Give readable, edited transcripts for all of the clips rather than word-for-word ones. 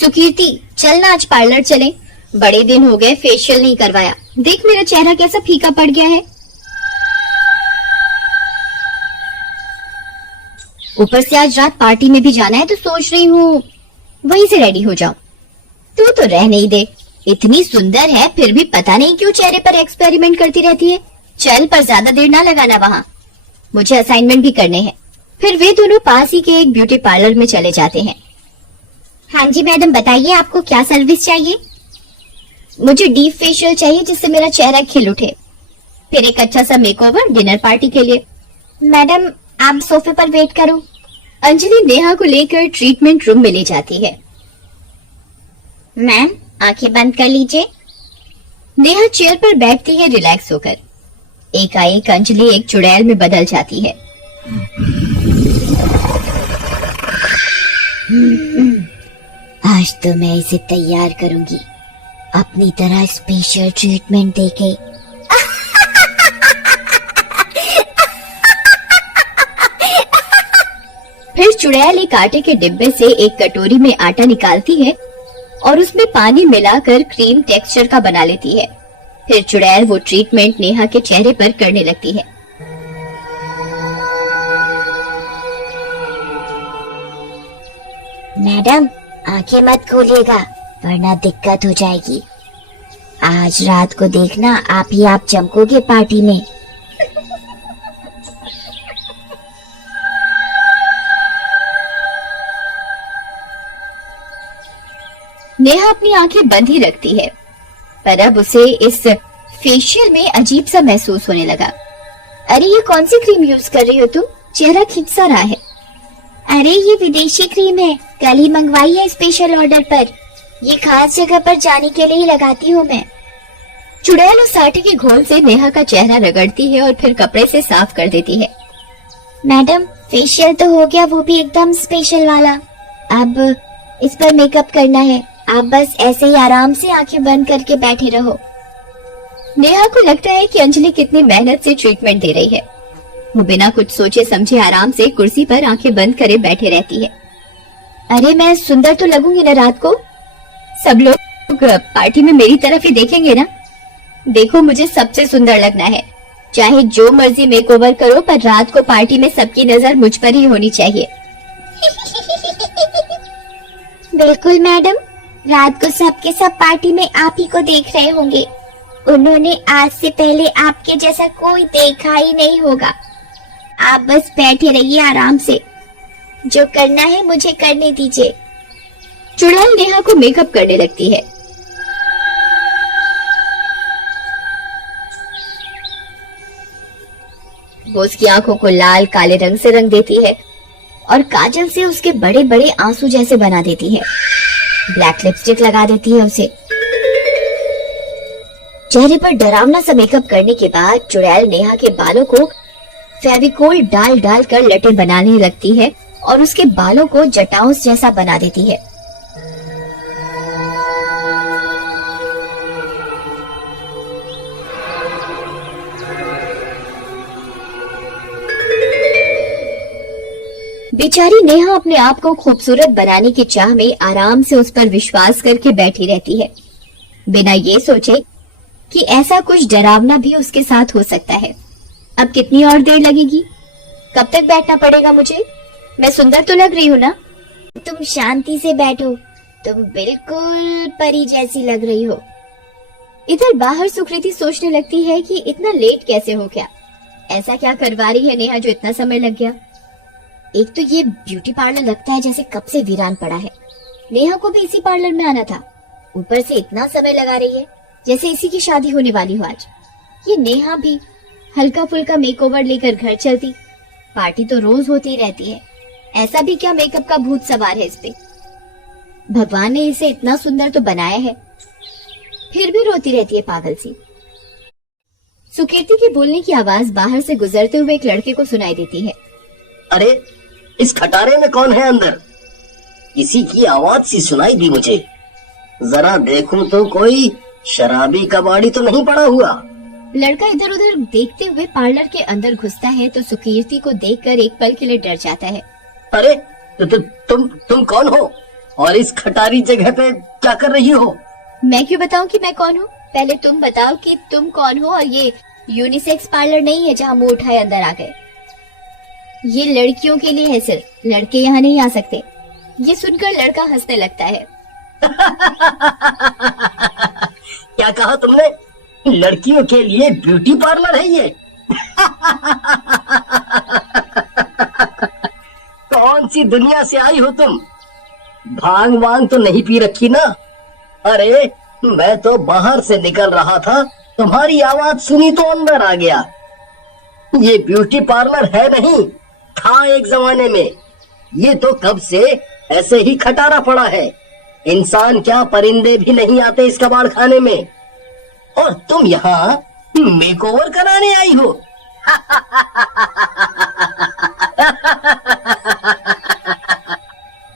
सुकीर्ति, चल ना आज पार्लर चले। बड़े दिन हो गए फेशियल नहीं करवाया। देख मेरा चेहरा कैसा फीका पड़ गया है। ऊपर से आज रात पार्टी में भी जाना है तो सोच रही हूँ वहीं से रेडी हो जाऊं। तू तो रह नहीं दे। इतनी सुंदर है फिर भी पता नहीं क्यों चेहरे पर एक्सपेरिमेंट करती रहती है। चल पर ज्यादा देर ना लगाना वहाँ, मुझे असाइनमेंट भी करने हैं। फिर वे दोनों पास ही के एक ब्यूटी पार्लर में चले जाते हैं। हाँ जी मैडम, बताइए आपको क्या सर्विस चाहिए? मुझे डीप फेशियल चाहिए जिससे मेरा चेहरा खिल उठे, फिर एक अच्छा सा मेकओवर डिनर पार्टी के लिए। मैडम आप सोफे पर वेट करो। अंजलि नेहा को लेकर ट्रीटमेंट रूम में ले जाती है। मैम आंखें बंद कर लीजिए। नेहा चेयर पर बैठती है रिलैक्स होकर। एकाएक अंजलि एक चुड़ैल में बदल जाती है। आज तो मैं इसे तैयार करूंगी अपनी तरह स्पेशल ट्रीटमेंट देके। फिर चुड़ैल एक आटे के डिब्बे से एक कटोरी में आटा निकालती है और उसमें पानी मिलाकर क्रीम टेक्सचर का बना लेती है। फिर चुड़ैल वो ट्रीटमेंट नेहा के चेहरे पर करने लगती है। मैडम आंखें मत खोलिएगा वरना दिक्कत हो जाएगी। आज रात को देखना आप ही आप चमकोगे पार्टी में। नेहा अपनी आंखें बंद ही रखती है, पर अब उसे इस फेशियल में अजीब सा महसूस होने लगा। अरे ये कौन सी क्रीम यूज कर रही हो तुम? चेहरा खिंच सा रहा है। अरे ये विदेशी क्रीम है, कल ही मंगवाई है स्पेशल ऑर्डर पर। ये खास जगह पर जाने के लिए ही लगाती हूँ मैं। चुड़ैल उस आटे के घोल से नेहा का चेहरा रगड़ती है और फिर कपड़े से साफ कर देती है। मैडम फेशियल तो हो गया, वो भी एकदम स्पेशल वाला। अब इस पर मेकअप करना है। आप बस ऐसे ही आराम से आंखें बंद करके बैठे रहो। नेहा को लगता है कि अंजलि कितनी मेहनत से ट्रीटमेंट दे रही है। वो बिना कुछ सोचे समझे आराम से कुर्सी पर आंखें बंद करे बैठे रहती है। अरे मैं सुंदर तो लगूंगी ना रात को? सब लोग पार्टी में मेरी तरफ ही देखेंगे ना। देखो मुझे सबसे सुंदर लगना है, चाहे जो मर्जी मेकओवर करो, पर रात को पार्टी में सबकी नजर मुझ पर ही होनी चाहिए। बिल्कुल मैडम, रात को सबके सब पार्टी में आप ही को देख रहे होंगे। उन्होंने आज से पहले आपके जैसा कोई देखा ही नहीं होगा। आप बस बैठे रहिए आराम से, जो करना है मुझे करने दीजिए। चुड़ैल नेहा को मेकअप करने लगती है। वो उसकी आंखों को लाल काले रंग से रंग देती है और काजल से उसके बड़े बड़े आंसू जैसे बना देती है। ब्लैक लिपस्टिक लगा देती है उसे। चेहरे पर डरावना सा मेकअप करने के बाद चुड़ैल नेहा के बालों को फेविकोल डाल डाल कर लटे बनाने लगती है और उसके बालों को जटाओं जैसा बना देती है। बेचारी नेहा अपने आप को खूबसूरत बनाने की चाह में आराम से उस पर विश्वास करके बैठी रहती है, बिना ये सोचे कि ऐसा कुछ डरावना भी उसके साथ हो सकता है। अब कितनी और देर लगेगी? कब तक बैठना पड़ेगा मुझे? मैं सुंदर तो लग रही हूँ ना? तुम शांति से बैठो, तुम बिल्कुल परी जैसी लग रही हो। इधर बाहर सुकृति सोचने लगती है कि इतना लेट कैसे हो गया, ऐसा क्या करवा रही है नेहा जो इतना समय लग गया। एक तो ये ब्यूटी पार्लर लगता है जैसे कब से वीरान पड़ा है। नेहा को भी इसी पार्लर में आना था, ऊपर से इतना समय लगा रही है जैसे इसी की शादी होने वाली हो आज। ये नेहा भी हल्का फुल्का मेकओवर लेकर घर चलती, पार्टी तो रोज होती रहती है। ऐसा भी क्या मेकअप का भूत सवार है इस पे? भगवान ने इसे इतना सुंदर तो बनाया है, फिर भी रोती रहती है पागल सी। सुकीर्ति के बोलने की आवाज बाहर से गुजरते हुए एक लड़के को सुनाई देती है। अरे इस खटारे में कौन है अंदर? किसी की आवाज सी सुनाई दी मुझे। जरा देखूं तो कोई शराबी कबाड़ी तो नहीं पड़ा हुआ। लड़का इधर उधर देखते हुए पार्लर के अंदर घुसता है तो सुकीर्ति को देखकर एक पल के लिए डर जाता है। अरे तुम कौन हो और इस खटारी जगह पे क्या कर रही हो? मैं क्यों बताऊं कि मैं कौन हूँ? पहले तुम बताओ कि तुम कौन हो, और ये यूनिसेक्स पार्लर नहीं है जहाँ मुंह उठाए अंदर आ गए। ये लड़कियों के लिए है, सिर्फ लड़के यहाँ नहीं आ सकते। ये सुनकर लड़का हंसने लगता है। क्या कहा तुमने? लड़कियों के लिए ब्यूटी पार्लर है ये? कौन सी दुनिया से आई हो तुम? भांग वांग तो नहीं पी रखी ना? अरे मैं तो बाहर से निकल रहा था, तुम्हारी आवाज सुनी तो अंदर आ गया। ये ब्यूटी पार्लर है नहीं, था एक जमाने में। ये तो कब से ऐसे ही खटारा पड़ा है। इंसान क्या, परिंदे भी नहीं आते इस कबाड़ खाने में। और तुम यहाँ मेकओवर कराने आई हो?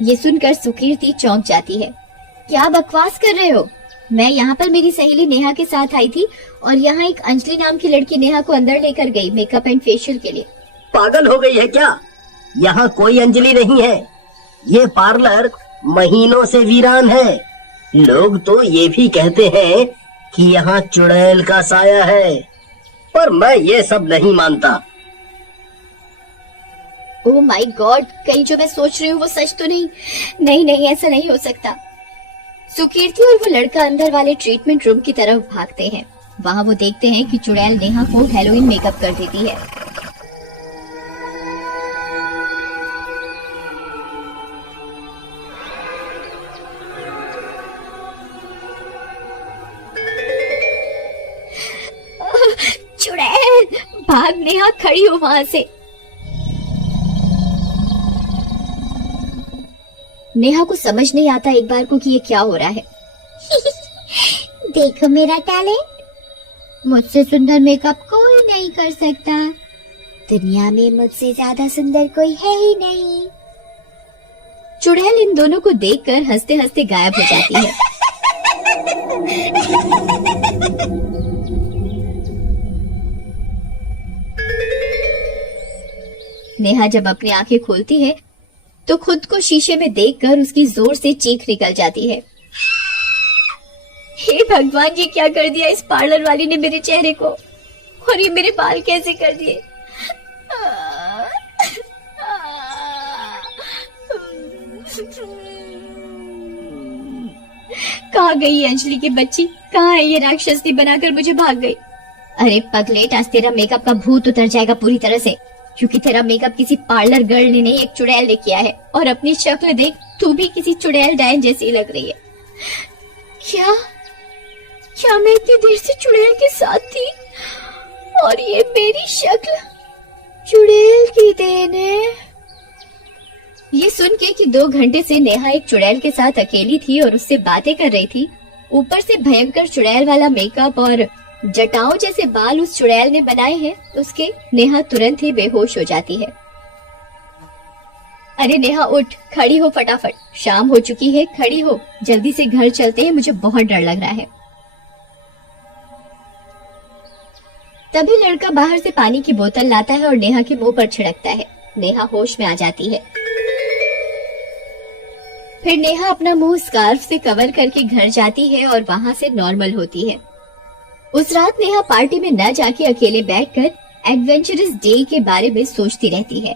ये सुनकर सुकीर्ति चौंक जाती है। क्या बकवास कर रहे हो? मैं यहाँ पर मेरी सहेली नेहा के साथ आई थी, और यहाँ एक अंजलि नाम की लड़की नेहा को अंदर लेकर गई मेकअप एंड फेशियल के लिए। पागल हो गई है क्या? यहाँ कोई अंजलि नहीं है। ये पार्लर महीनों से वीरान है। लोग तो ये भी कहते हैं कि यहाँ चुड़ैल का साया है, पर मैं ये सब नहीं मानता। ओह माय गॉड, कहीं जो मैं सोच रही हूँ वो सच तो नहीं? नहीं नहीं, ऐसा नहीं हो सकता। सुकीर्ति और वो लड़का अंदर वाले ट्रीटमेंट रूम की तरफ भागते हैं। वहाँ वो देखते हैं कि चुड़ैल नेहा को हेलोइन मेकअप कर देती है। चुड़ैल, भाग नेहा, खड़ी हो वहां से। नेहा को समझ नहीं आता एक बार को कि ये क्या हो रहा है। देखो मेरा टैलेंट, मुझसे सुंदर मेकअप कोई नहीं कर सकता। दुनिया में मुझसे ज्यादा सुंदर कोई है ही नहीं। चुड़ैल इन दोनों को देखकर हंसते हंसते गायब हो जाती है। नेहा जब अपनी आंखें खोलती है तो खुद को शीशे में देखकर उसकी जोर से चीख निकल जाती है। हे भगवान, ये क्या कर दिया इस पार्लर वाली ने मेरे चेहरे को, और ये मेरे बाल कैसे कर दिए। कहाँ गई ये अंजलि की बच्ची? कहाँ है ये राक्षसी बनाकर मुझे भाग गई? अरे पगलेट, आज तेरा मेकअप का भूत उतर जाएगा पूरी तरह से, क्योंकि तेरा मेकअप किसी पार्लर गर्ल ने नहीं, एक चुड़ैल ने किया है। और अपनी शक्ल देख, तू भी किसी चुड़ैल डायन जैसी लग रही है। क्या मैं इतनी देर से चुड़ैल के साथ थी, और ये मेरी शक्ल चुड़ैल की देन है? ये सुन के कि 2 घंटे से नेहा एक चुड़ैल के साथ अकेली थी और उससे बातें कर रही थी, ऊपर से भयंकर चुड़ैल वाला मेकअप और जटाओं जैसे बाल उस चुड़ैल ने बनाए हैं, उसके नेहा तुरंत ही बेहोश हो जाती है। अरे नेहा उठ, खड़ी हो फटाफट, शाम हो चुकी है, खड़ी हो, जल्दी से घर चलते हैं, मुझे बहुत डर लग रहा है। तभी लड़का बाहर से पानी की बोतल लाता है और नेहा के मुंह पर छिड़कता है। नेहा होश में आ जाती है। फिर नेहा अपना मुंह स्कार्फ से कवर करके घर जाती है और वहां से नॉर्मल होती है। उस रात नेहा पार्टी में न जाके अकेले बैठकर एडवेंचरस डे के बारे में सोचती रहती है।